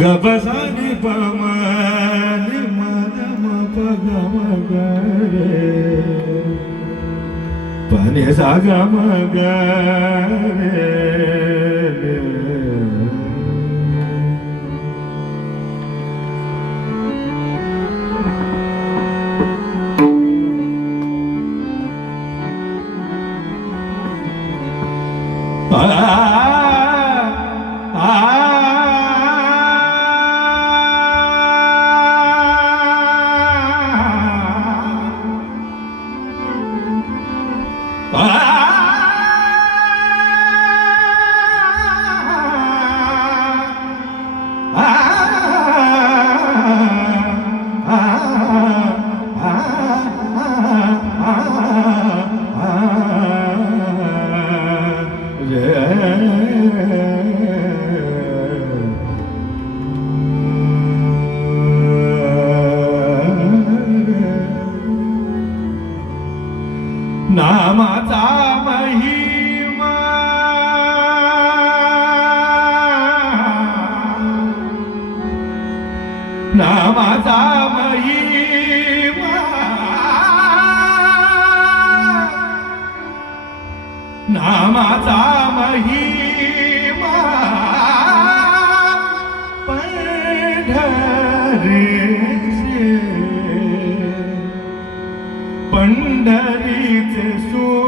gabasani pamani madama pagamagare pani sagamagare Ah नामाचा महिमा. पंढरीचे पंढरीचे सो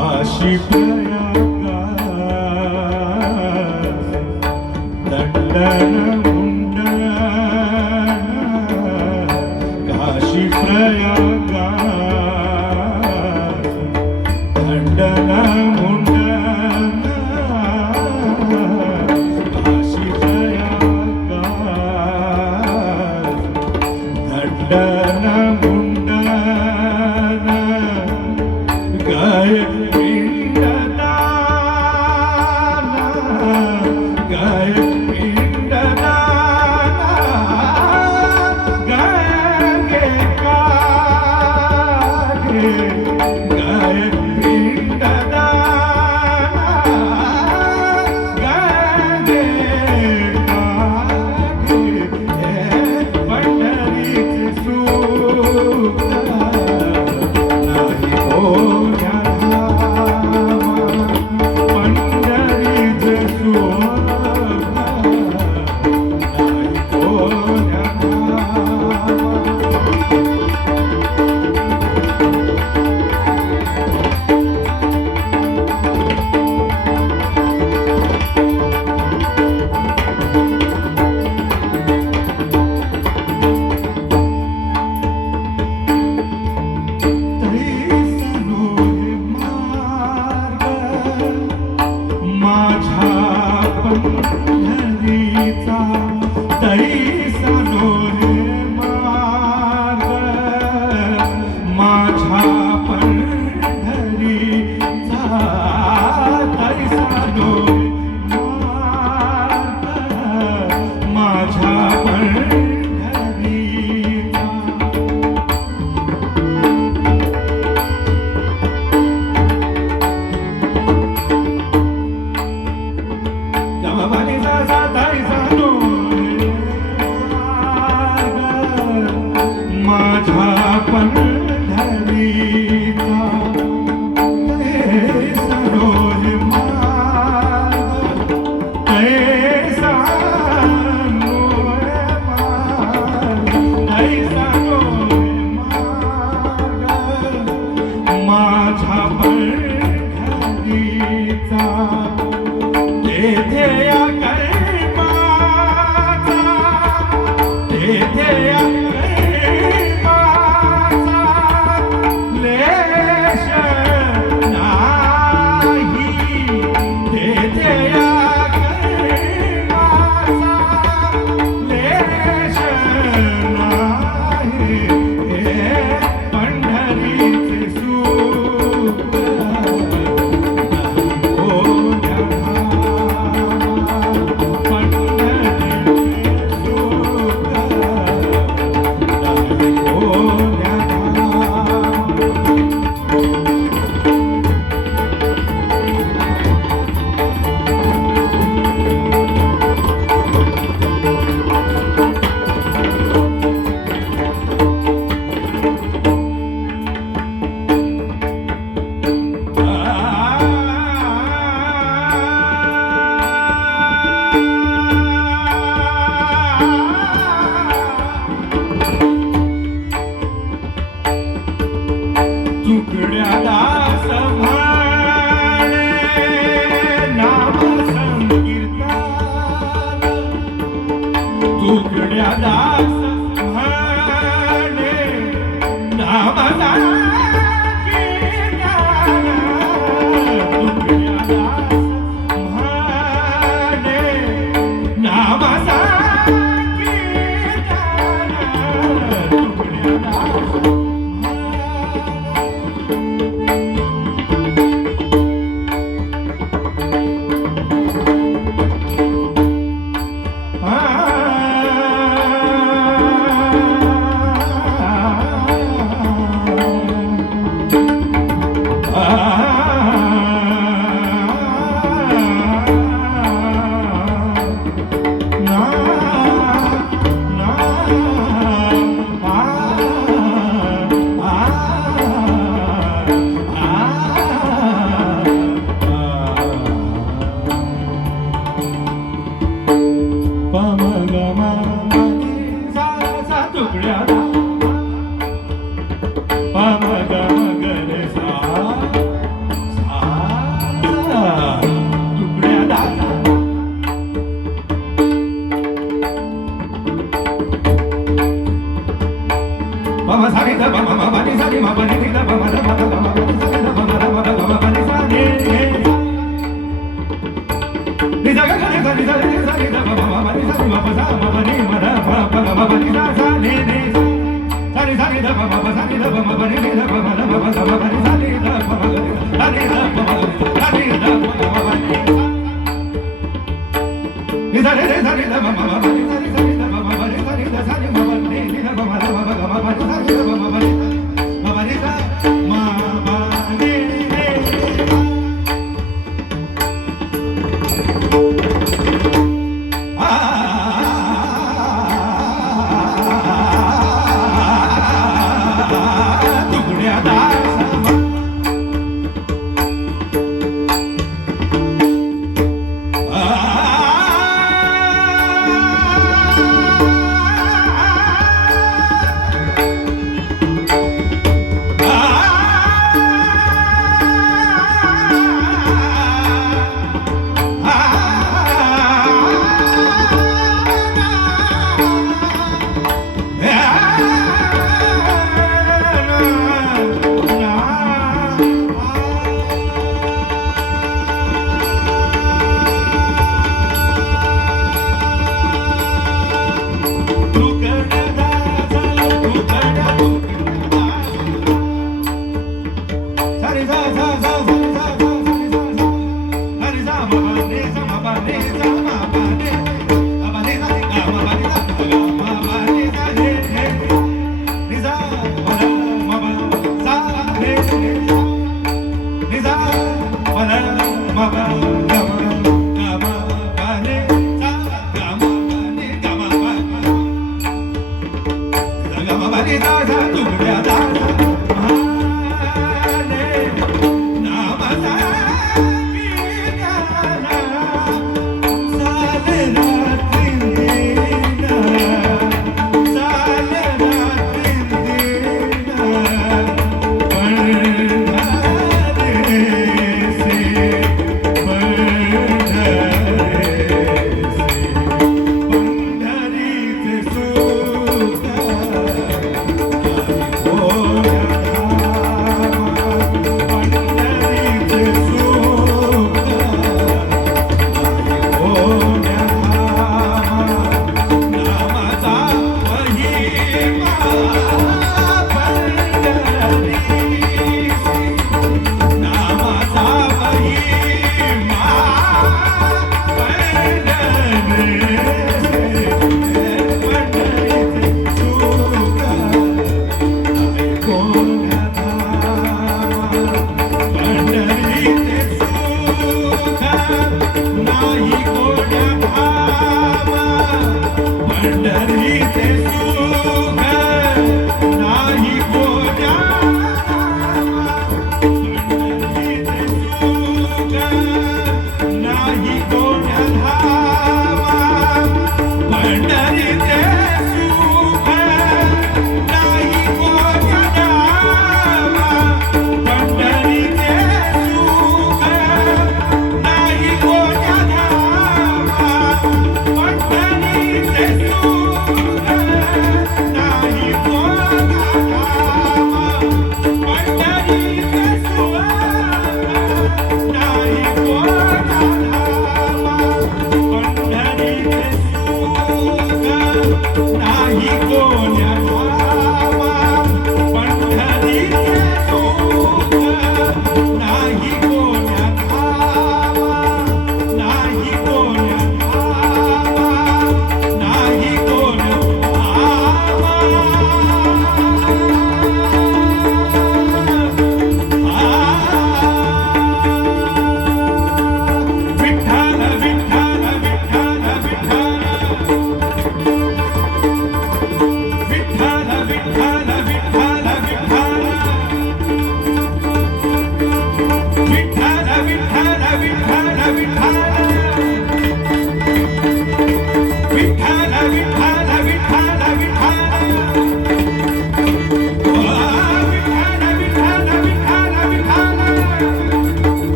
ಕಾಶಿಪಯ ದಂಡನ Is that it? Is that it?